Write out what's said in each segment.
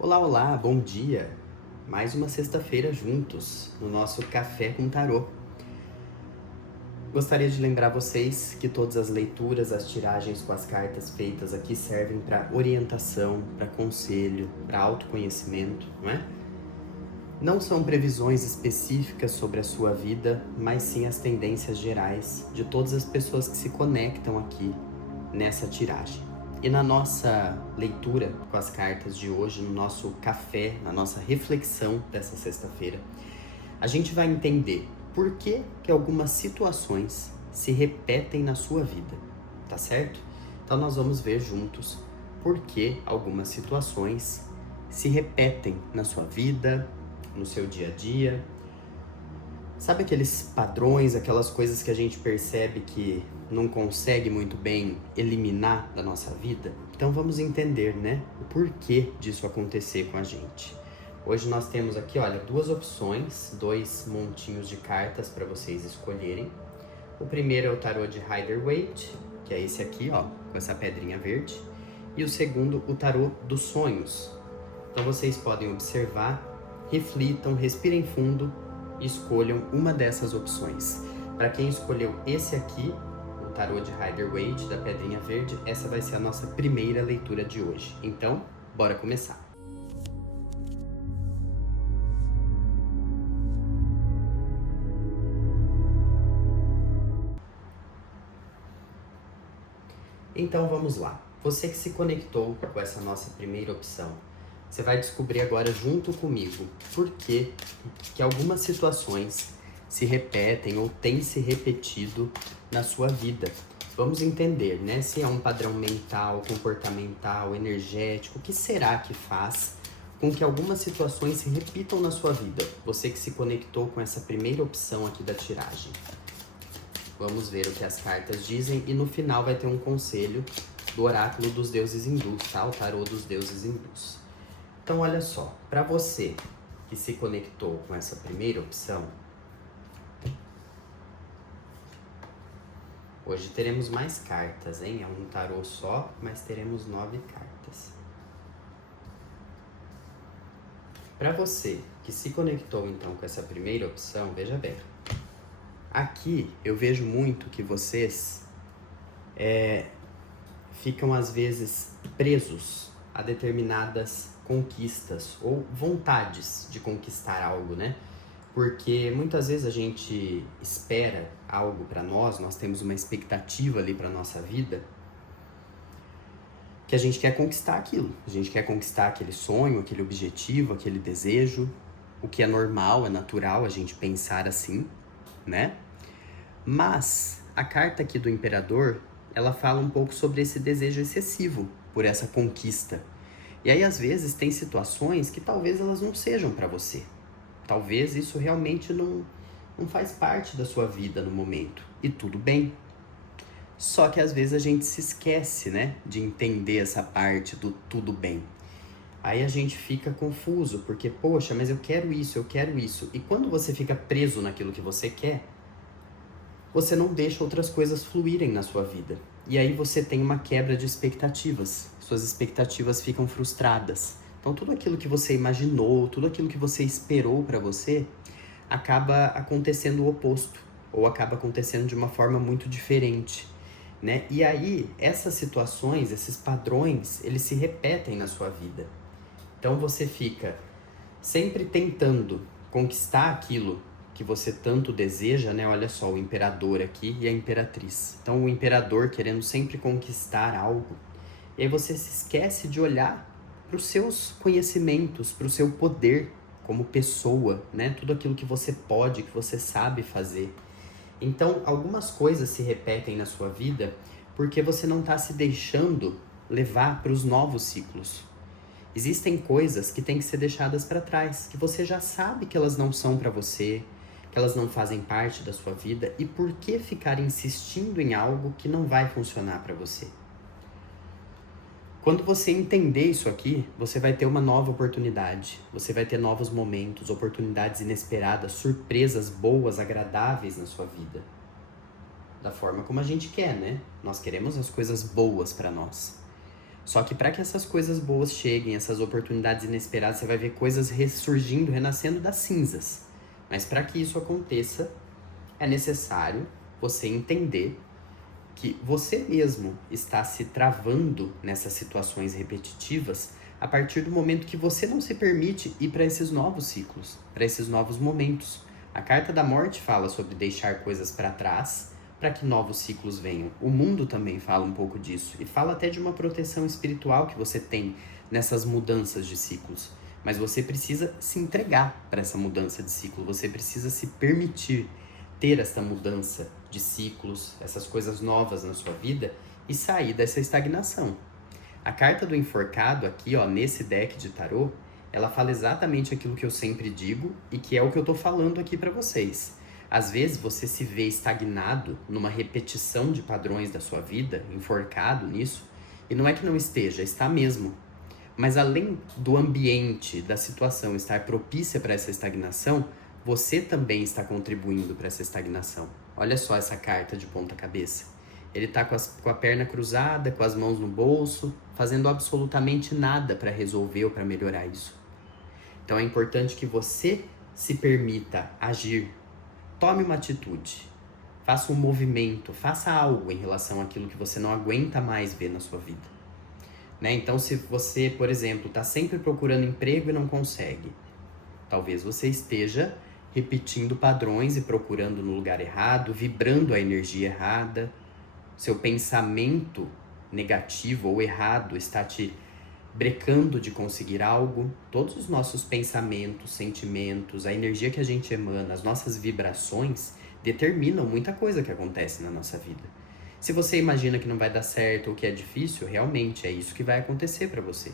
Olá, olá, bom dia! Mais uma sexta-feira juntos, no nosso Café com Tarô. Gostaria de lembrar vocês que todas as leituras, as tiragens com as cartas feitas aqui servem para orientação, para conselho, para autoconhecimento, não é? Não são previsões específicas sobre a sua vida, mas sim as tendências gerais de todas as pessoas que se conectam aqui nessa tiragem. E na nossa leitura com as cartas de hoje, no nosso café, na nossa reflexão dessa sexta-feira, a gente vai entender por que algumas situações se repetem na sua vida, tá certo? Então nós vamos ver juntos por que algumas situações se repetem na sua vida, no seu dia a dia. Sabe aqueles padrões, aquelas coisas que a gente percebe que não consegue muito bem eliminar da nossa vida? Então vamos entender, né, o porquê disso acontecer com a gente. Hoje nós temos aqui, olha, duas opções, dois montinhos de cartas para vocês escolherem. O primeiro é o tarô de Rider-Waite, que é esse aqui, ó, com essa pedrinha verde. E o segundo, o tarô dos sonhos. Então vocês podem observar, reflitam, respirem fundo e escolham uma dessas opções. Para quem escolheu esse aqui, o tarô de Rider-Waite, da pedrinha verde, essa vai ser a nossa primeira leitura de hoje. Então, bora começar. Então vamos lá. Você que se conectou com essa nossa primeira opção, você vai descobrir agora junto comigo por que algumas situações se repetem ou têm se repetido na sua vida. Vamos entender, né? Se é um padrão mental, comportamental, energético, o que será que faz com que algumas situações se repitam na sua vida? Você que se conectou com essa primeira opção aqui da tiragem. Vamos ver o que as cartas dizem e no final vai ter um conselho do oráculo dos deuses hindus, tá? O tarô dos deuses hindus. Então, olha só, para você que se conectou com essa primeira opção, hoje teremos mais cartas, hein? É um tarô só, mas teremos 9 cartas. Para você que se conectou então com essa primeira opção, veja bem. Aqui eu vejo muito que vocês ficam às vezes presos a determinadas conquistas ou vontades de conquistar algo, né? Porque muitas vezes a gente espera algo para nós temos uma expectativa ali para nossa vida, que a gente quer conquistar aquilo, a gente quer conquistar aquele sonho, aquele objetivo, aquele desejo, o que é normal, é natural a gente pensar assim, né? Mas a carta aqui do Imperador, ela fala um pouco sobre esse desejo excessivo por essa conquista. E aí, às vezes, tem situações que talvez elas não sejam para você. Talvez isso realmente não faz parte da sua vida no momento. E tudo bem. Só que às vezes a gente se esquece, né, de entender essa parte do tudo bem. Aí a gente fica confuso, porque, poxa, mas eu quero isso, eu quero isso. E quando você fica preso naquilo que você quer, você não deixa outras coisas fluírem na sua vida. E aí você tem uma quebra de expectativas. Suas expectativas ficam frustradas. Então tudo aquilo que você imaginou, tudo aquilo que você esperou para você, acaba acontecendo o oposto. Ou acaba acontecendo de uma forma muito diferente, né? E aí, essas situações, esses padrões, eles se repetem na sua vida. Então você fica sempre tentando conquistar aquilo que você tanto deseja, né? Olha só, o imperador aqui e a imperatriz. Então o imperador querendo sempre conquistar algo. E aí você se esquece de olhar para os seus conhecimentos, para o seu poder como pessoa, né? Tudo aquilo que você pode, que você sabe fazer. Então algumas coisas se repetem na sua vida porque você não está se deixando levar para os novos ciclos. Existem coisas que têm que ser deixadas para trás, que você já sabe que elas não são para você, que elas não fazem parte da sua vida, e por que ficar insistindo em algo que não vai funcionar para você? Quando você entender isso aqui, você vai ter uma nova oportunidade, você vai ter novos momentos, oportunidades inesperadas, surpresas boas, agradáveis na sua vida. Da forma como a gente quer, né? Nós queremos as coisas boas para nós. Só que para que essas coisas boas cheguem, essas oportunidades inesperadas, você vai ver coisas ressurgindo, renascendo das cinzas. Mas para que isso aconteça, é necessário você entender que você mesmo está se travando nessas situações repetitivas a partir do momento que você não se permite ir para esses novos ciclos, para esses novos momentos. A carta da morte fala sobre deixar coisas para trás para que novos ciclos venham. O mundo também fala um pouco disso e fala até de uma proteção espiritual que você tem nessas mudanças de ciclos. Mas você precisa se entregar para essa mudança de ciclo, você precisa se permitir ter essa mudança de ciclos, essas coisas novas na sua vida e sair dessa estagnação. A carta do enforcado aqui, ó, nesse deck de tarô, ela fala exatamente aquilo que eu sempre digo e que é o que eu tô falando aqui para vocês. Às vezes você se vê estagnado numa repetição de padrões da sua vida, enforcado nisso, e não é que não esteja, está mesmo. Mas além do ambiente, da situação estar propícia para essa estagnação, você também está contribuindo para essa estagnação. Olha só essa carta de ponta cabeça. Ele está com a perna cruzada, com as mãos no bolso, fazendo absolutamente nada para resolver ou para melhorar isso. Então é importante que você se permita agir. Tome uma atitude. Faça um movimento, faça algo em relação àquilo que você não aguenta mais ver na sua vida. Né? Então se você, por exemplo, está sempre procurando emprego e não consegue, talvez você esteja repetindo padrões e procurando no lugar errado, vibrando a energia errada. Seu pensamento negativo ou errado está te brecando de conseguir algo. Todos os nossos pensamentos, sentimentos, a energia que a gente emana, as nossas vibrações determinam muita coisa que acontece na nossa vida. Se você imagina que não vai dar certo ou que é difícil, realmente é isso que vai acontecer para você.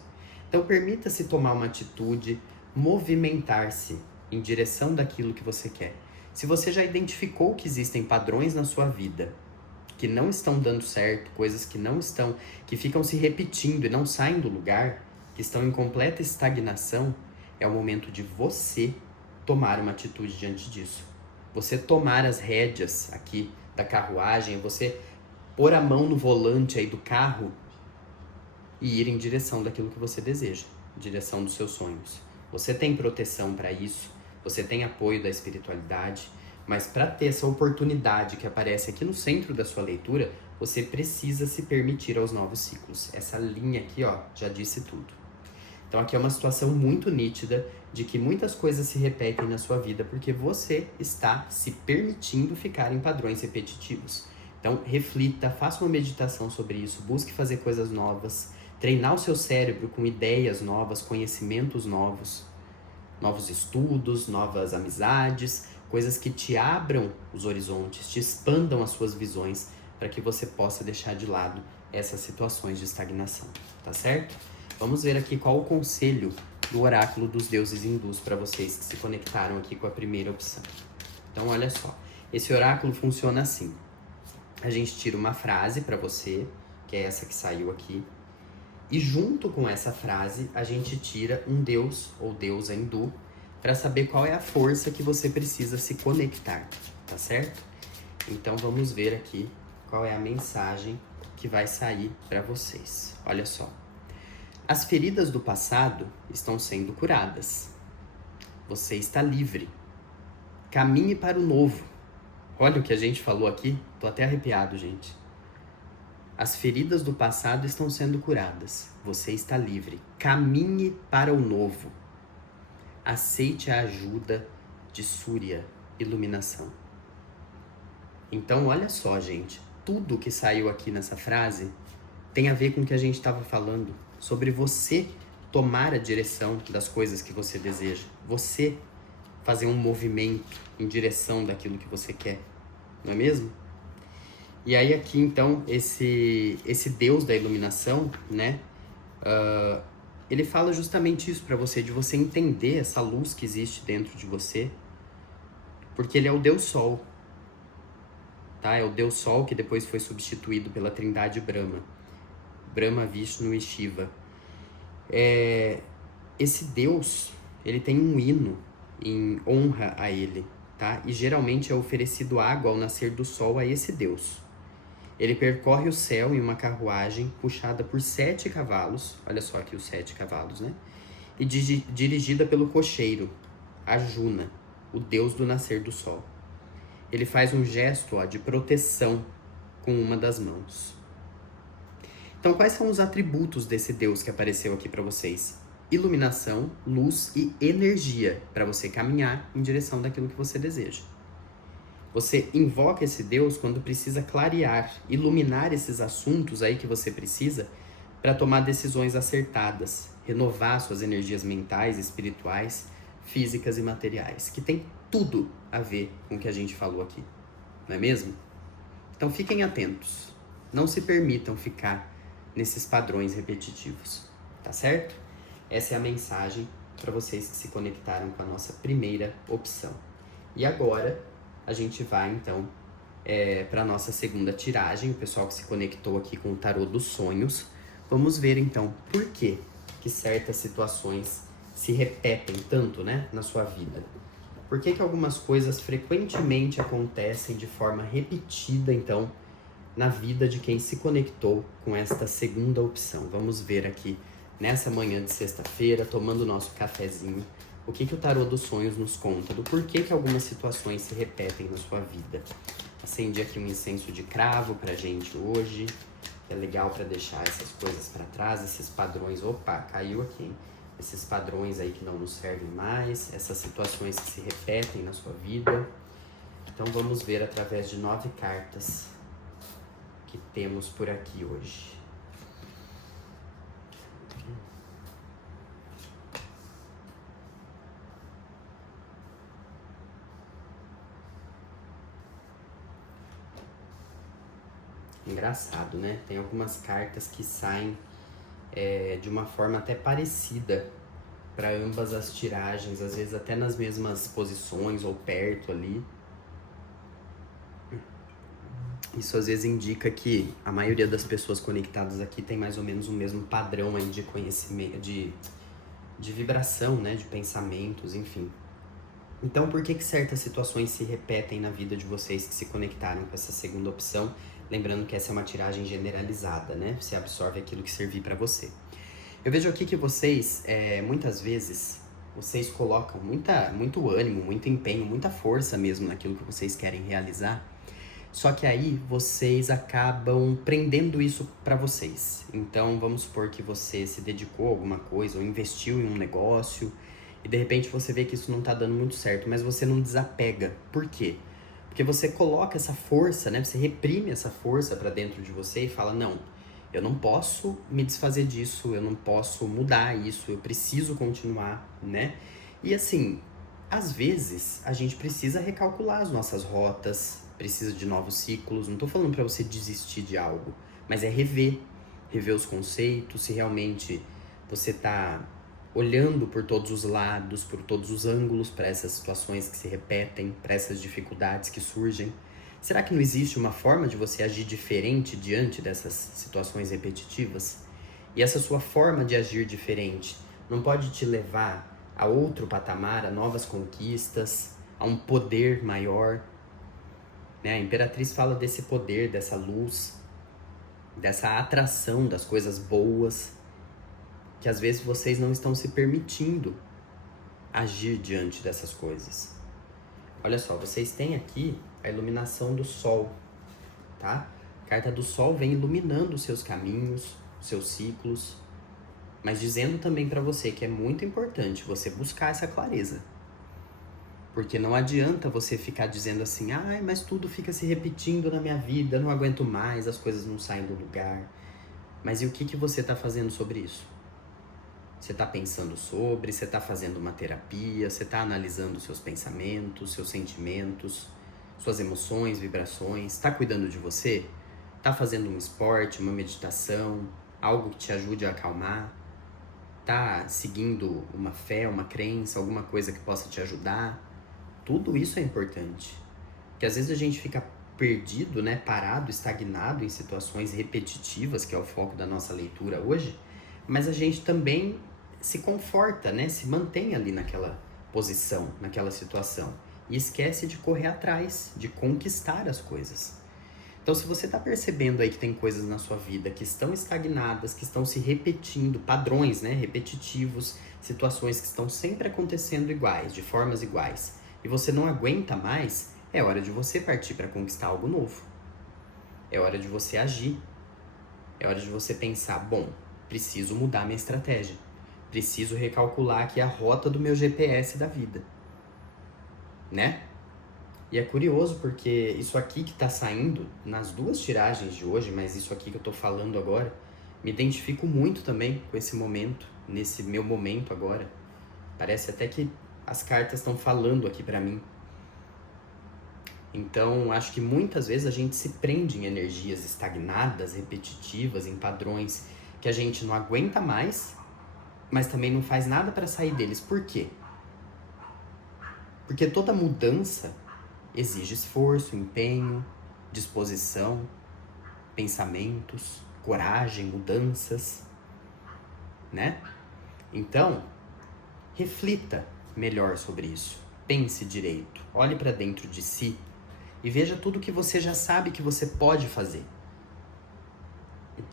Então permita-se tomar uma atitude, movimentar-se em direção daquilo que você quer. Se você já identificou que existem padrões na sua vida que não estão dando certo, coisas que não estão, que ficam se repetindo e não saem do lugar, que estão em completa estagnação, é o momento de você tomar uma atitude diante disso. Você tomar as rédeas aqui da carruagem, você pôr a mão no volante aí do carro e ir em direção daquilo que você deseja, em direção dos seus sonhos. Você tem proteção para isso, você tem apoio da espiritualidade, mas para ter essa oportunidade que aparece aqui no centro da sua leitura, você precisa se permitir aos novos ciclos. Essa linha aqui, ó, já disse tudo. Então aqui é uma situação muito nítida de que muitas coisas se repetem na sua vida porque você está se permitindo ficar em padrões repetitivos. Então reflita, faça uma meditação sobre isso, busque fazer coisas novas, treinar o seu cérebro com ideias novas, conhecimentos novos, novos estudos, novas amizades, coisas que te abram os horizontes, te expandam as suas visões para que você possa deixar de lado essas situações de estagnação, tá certo? Vamos ver aqui qual o conselho do oráculo dos deuses hindus para vocês que se conectaram aqui com a primeira opção. Então olha só, esse oráculo funciona assim. A gente tira uma frase para você, que é essa que saiu aqui, e junto com essa frase a gente tira um deus ou deusa hindu para saber qual é a força que você precisa se conectar, tá certo? Então vamos ver aqui qual é a mensagem que vai sair para vocês. Olha só. As feridas do passado estão sendo curadas. Você está livre. Caminhe para o novo. Olha o que a gente falou aqui, tô até arrepiado, gente. As feridas do passado estão sendo curadas. Você está livre. Caminhe para o novo. Aceite a ajuda de Surya, iluminação. Então, olha só, gente. Tudo que saiu aqui nessa frase tem a ver com o que a gente estava falando. Sobre você tomar a direção das coisas que você deseja. Você fazer um movimento em direção daquilo que você quer. Não é mesmo? E aí aqui, então, esse Deus da iluminação, né? Ele fala justamente isso para você, de você entender essa luz que existe dentro de você, porque ele é o Deus Sol, tá? É o Deus Sol que depois foi substituído pela Trindade Brahma, Brahma, Vishnu e Shiva. Esse Deus, ele tem um hino em honra a ele, tá? E geralmente é oferecido água ao nascer do sol a esse Deus. Ele percorre o céu em uma carruagem puxada por 7 cavalos, olha só aqui os 7 cavalos, né? E dirigida pelo cocheiro, Arjuna, o deus do nascer do sol. Ele faz um gesto de proteção com uma das mãos. Então, quais são os atributos desse deus que apareceu aqui para vocês? Iluminação, luz e energia para você caminhar em direção daquilo que você deseja. Você invoca esse deus quando precisa clarear, iluminar esses assuntos aí que você precisa para tomar decisões acertadas, renovar suas energias mentais, espirituais, físicas e materiais, que tem tudo a ver com o que a gente falou aqui, não é mesmo? Então fiquem atentos, não se permitam ficar nesses padrões repetitivos, tá certo? Essa é a mensagem para vocês que se conectaram com a nossa primeira opção. E agora a gente vai então para a nossa segunda tiragem, o pessoal que se conectou aqui com o tarô dos sonhos. Vamos ver então por que certas situações se repetem tanto, né, na sua vida. Por que algumas coisas frequentemente acontecem de forma repetida, então, na vida de quem se conectou com esta segunda opção. Vamos ver aqui, nessa manhã de sexta-feira, tomando o nosso cafezinho, o que o tarô dos sonhos nos conta, do porquê que algumas situações se repetem na sua vida. Acendi aqui um incenso de cravo pra gente hoje, que é legal para deixar essas coisas para trás, esses padrões. Opa, caiu aqui, hein? Esses padrões aí que não nos servem mais, essas situações que se repetem na sua vida. Então vamos ver através de 9 cartas que temos por aqui hoje. Engraçado, né? Tem algumas cartas que saem de uma forma até parecida para ambas as tiragens, às vezes até nas mesmas posições ou perto ali. Isso às vezes indica que a maioria das pessoas conectadas aqui tem mais ou menos o mesmo padrão aí de conhecimento, de vibração, né? De pensamentos, enfim. Então, por que certas situações se repetem na vida de vocês que se conectaram com essa segunda opção? Lembrando que essa é uma tiragem generalizada, né? Você absorve aquilo que servir para você. Eu vejo aqui que vocês, muitas vezes, vocês colocam muito ânimo, muito empenho, muita força mesmo naquilo que vocês querem realizar. Só que aí vocês acabam prendendo isso para vocês. Então, vamos supor que você se dedicou a alguma coisa ou investiu em um negócio e de repente você vê que isso não tá dando muito certo, mas você não desapega. Por quê? Porque você coloca essa força, né? Você reprime essa força para dentro de você e fala, não, eu não posso me desfazer disso, eu não posso mudar isso, eu preciso continuar, né? E assim, às vezes a gente precisa recalcular as nossas rotas, precisa de novos ciclos. Não tô falando para você desistir de algo, mas é rever os conceitos, se realmente você tá olhando por todos os lados, por todos os ângulos para essas situações que se repetem, para essas dificuldades que surgem. Será que não existe uma forma de você agir diferente diante dessas situações repetitivas? E essa sua forma de agir diferente não pode te levar a outro patamar, a novas conquistas, a um poder maior? Né? A Imperatriz fala desse poder, dessa luz, dessa atração das coisas boas, que às vezes vocês não estão se permitindo agir diante dessas coisas. Olha só, vocês têm aqui a iluminação do sol, tá? A carta do sol vem iluminando os seus caminhos, os seus ciclos, mas dizendo também para você que é muito importante você buscar essa clareza. Porque não adianta você ficar dizendo assim, ai, mas tudo fica se repetindo na minha vida, não aguento mais, as coisas não saem do lugar. Mas e o que você está fazendo sobre isso? Você está pensando sobre, você está fazendo uma terapia, você está analisando seus pensamentos, seus sentimentos, suas emoções, vibrações, está cuidando de você? Está fazendo um esporte, uma meditação, algo que te ajude a acalmar? Está seguindo uma fé, uma crença, alguma coisa que possa te ajudar? Tudo isso é importante. Porque às vezes a gente fica perdido, né, parado, estagnado em situações repetitivas, que é o foco da nossa leitura hoje, mas a gente também se conforta, né, se mantém ali naquela posição, naquela situação, e esquece de correr atrás, de conquistar as coisas. Então, se você está percebendo aí que tem coisas na sua vida que estão estagnadas, que estão se repetindo, padrões, né, repetitivos, situações que estão sempre acontecendo iguais, de formas iguais, e você não aguenta mais, é hora de você partir para conquistar algo novo. É hora de você agir. É hora de você pensar, bom, preciso mudar minha estratégia. Preciso recalcular aqui a rota do meu GPS da vida, né? E é curioso porque isso aqui que tá saindo nas duas tiragens de hoje, mas isso aqui que eu tô falando agora, me identifico muito também com esse momento, nesse meu momento agora. Parece até que as cartas estão falando aqui pra mim. Então, acho que muitas vezes a gente se prende em energias estagnadas, repetitivas, em padrões que a gente não aguenta mais, mas também não faz nada para sair deles. Por quê? Porque toda mudança exige esforço, empenho, disposição, pensamentos, coragem, mudanças, né? Então, reflita melhor sobre isso. Pense direito, olhe para dentro de si e veja tudo que você já sabe que você pode fazer.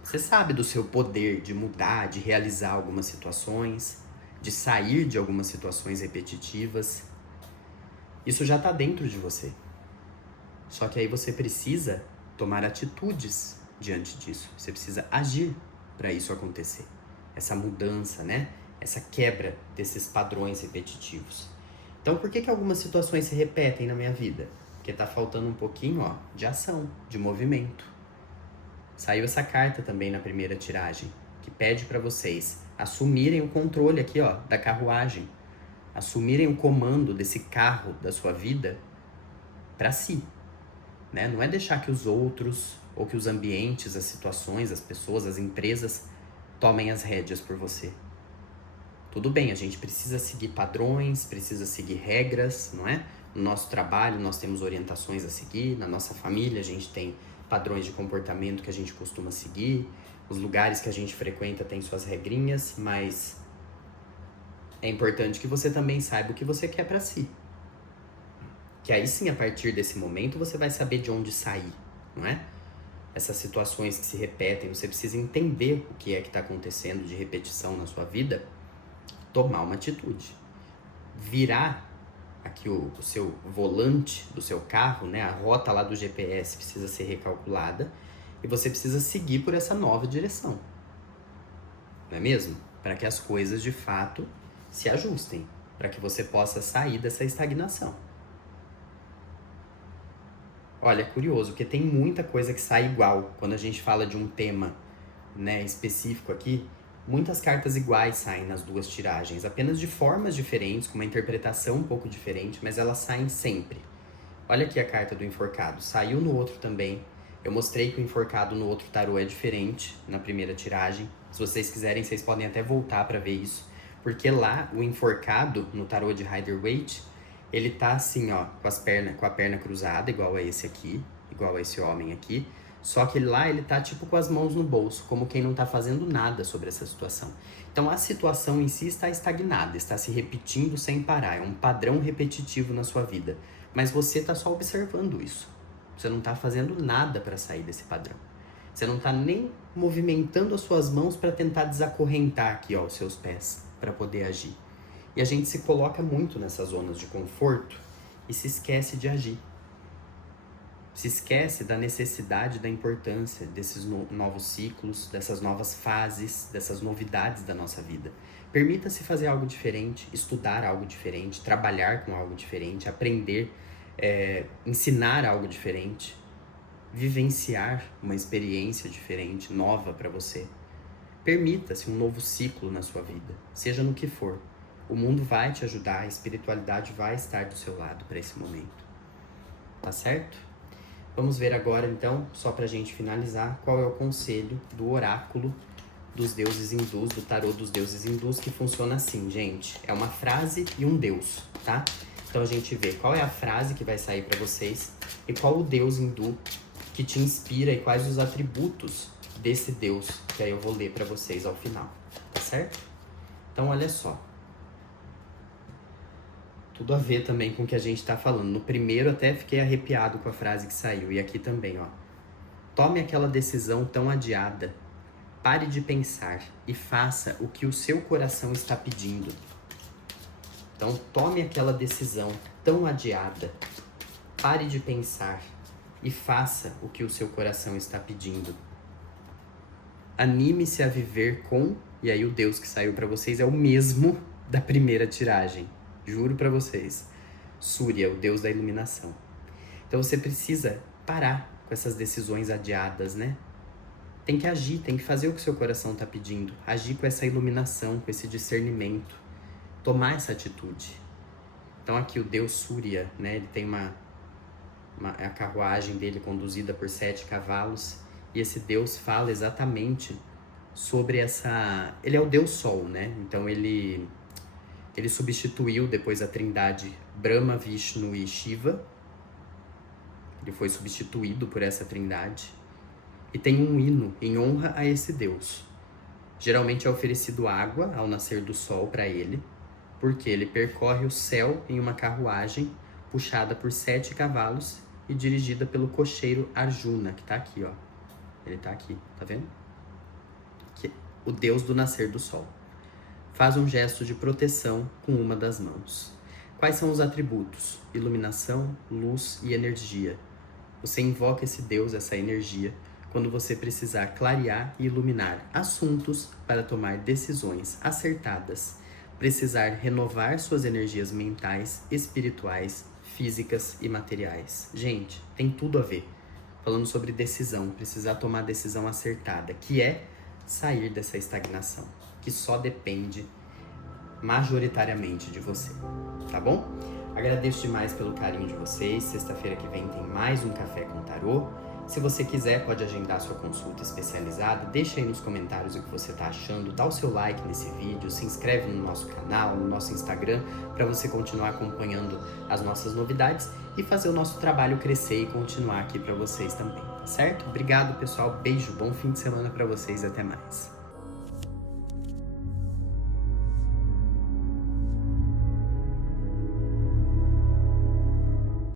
Você sabe do seu poder de mudar, de realizar algumas situações, de sair de algumas situações repetitivas. Isso já está dentro de você. Só que aí você precisa tomar atitudes diante disso. Você precisa agir para isso acontecer. Essa mudança, né? Essa quebra desses padrões repetitivos. Então, por que algumas situações se repetem na minha vida? Porque tá faltando um pouquinho, ó, de ação, de movimento. Saiu essa carta também na primeira tiragem, que pede para vocês assumirem o controle aqui, ó, da carruagem. Assumirem o comando desse carro da sua vida para si. Né? Não é deixar que os outros, ou que os ambientes, as situações, as pessoas, as empresas tomem as rédeas por você. Tudo bem, a gente precisa seguir padrões, precisa seguir regras, não é? No nosso trabalho nós temos orientações a seguir, na nossa família a gente tem padrões de comportamento que a gente costuma seguir, os lugares que a gente frequenta têm suas regrinhas, mas é importante que você também saiba o que você quer para si. Que aí sim, a partir desse momento, você vai saber de onde sair, não é? Essas situações que se repetem, você precisa entender o que é que está acontecendo de repetição na sua vida, tomar uma atitude. Virar aqui o seu volante do seu carro, né? A rota lá do GPS precisa ser recalculada e você precisa seguir por essa nova direção. Não é mesmo? Para que as coisas de fato se ajustem, para que você possa sair dessa estagnação. Olha, é curioso, porque tem muita coisa que sai igual. Quando a gente fala de um tema, né, específico aqui, muitas cartas iguais saem nas duas tiragens, apenas de formas diferentes, com uma interpretação um pouco diferente, mas elas saem sempre. Olha aqui a carta do enforcado, saiu no outro também. Eu mostrei que o enforcado no outro tarô é diferente na primeira tiragem. Se vocês quiserem, vocês podem até voltar para ver isso. Porque lá, o enforcado, no tarô de Rider-Waite, ele tá assim, ó, com a perna cruzada, igual a esse aqui, igual a esse homem aqui. Só que lá ele tá tipo com as mãos no bolso, como quem não tá fazendo nada sobre essa situação. Então a situação em si está estagnada, está se repetindo sem parar, é um padrão repetitivo na sua vida. Mas você tá só observando isso. Você não tá fazendo nada para sair desse padrão. Você não tá nem movimentando as suas mãos para tentar desacorrentar aqui, ó, os seus pés, para poder agir. E a gente se coloca muito nessas zonas de conforto e se esquece de agir. Se esquece da necessidade, da importância desses novos ciclos, dessas novas fases, dessas novidades da nossa vida. Permita-se fazer algo diferente, estudar algo diferente, trabalhar com algo diferente, aprender, ensinar algo diferente, vivenciar uma experiência diferente, nova para você. Permita-se um novo ciclo na sua vida, seja no que for. O mundo vai te ajudar, a espiritualidade vai estar do seu lado para esse momento. Tá certo? Vamos ver agora, então, só pra gente finalizar, qual é o conselho do oráculo dos deuses hindus, do tarô dos deuses hindus, que funciona assim, gente. É uma frase e um deus, tá? Então a gente vê qual é a frase que vai sair pra vocês e qual o deus hindu que te inspira e quais os atributos desse deus, que aí eu vou ler pra vocês ao final, tá certo? Então, olha só. Tudo a ver também com o que a gente tá falando. No primeiro até fiquei arrepiado com a frase que saiu. E aqui também, ó. Tome aquela decisão tão adiada. Pare de pensar e faça o que o seu coração está pedindo. Então, tome aquela decisão tão adiada. Pare de pensar e faça o que o seu coração está pedindo. Anime-se a viver com... E aí o Deus que saiu para vocês é o mesmo da primeira tiragem. Juro para vocês. Surya, o Deus da iluminação. Então você precisa parar com essas decisões adiadas, né? Tem que agir, tem que fazer o que o seu coração está pedindo. Agir com essa iluminação, com esse discernimento. Tomar essa atitude. Então aqui o Deus Surya, né? Ele tem a carruagem dele conduzida por 7 cavalos. E esse Deus fala exatamente sobre essa... Ele é o Deus Sol, né? Então ele substituiu depois a trindade Brahma, Vishnu e Shiva. Ele foi substituído por essa trindade. E tem um hino em honra a esse Deus. Geralmente é oferecido água ao nascer do sol para ele, porque ele percorre o céu em uma carruagem puxada por 7 cavalos e dirigida pelo cocheiro Arjuna, que tá aqui, ó. Ele tá aqui, tá vendo? Que o Deus do nascer do sol. Faz um gesto de proteção com uma das mãos. Quais são os atributos? Iluminação, luz e energia. Você invoca esse Deus, essa energia, quando você precisar clarear e iluminar assuntos para tomar decisões acertadas, precisar renovar suas energias mentais, espirituais, físicas e materiais. Gente, tem tudo a ver. Falando sobre decisão, precisar tomar decisão acertada, que é sair dessa estagnação, que só depende majoritariamente de você, tá bom? Agradeço demais pelo carinho de vocês. Sexta-feira que vem tem mais um Café com Tarô. Se você quiser, pode agendar sua consulta especializada. Deixa aí nos comentários o que você está achando. Dá o seu like nesse vídeo, se inscreve no nosso canal, no nosso Instagram, para você continuar acompanhando as nossas novidades e fazer o nosso trabalho crescer e continuar aqui para vocês também, tá certo? Obrigado, pessoal. Beijo, bom fim de semana para vocês. Até mais.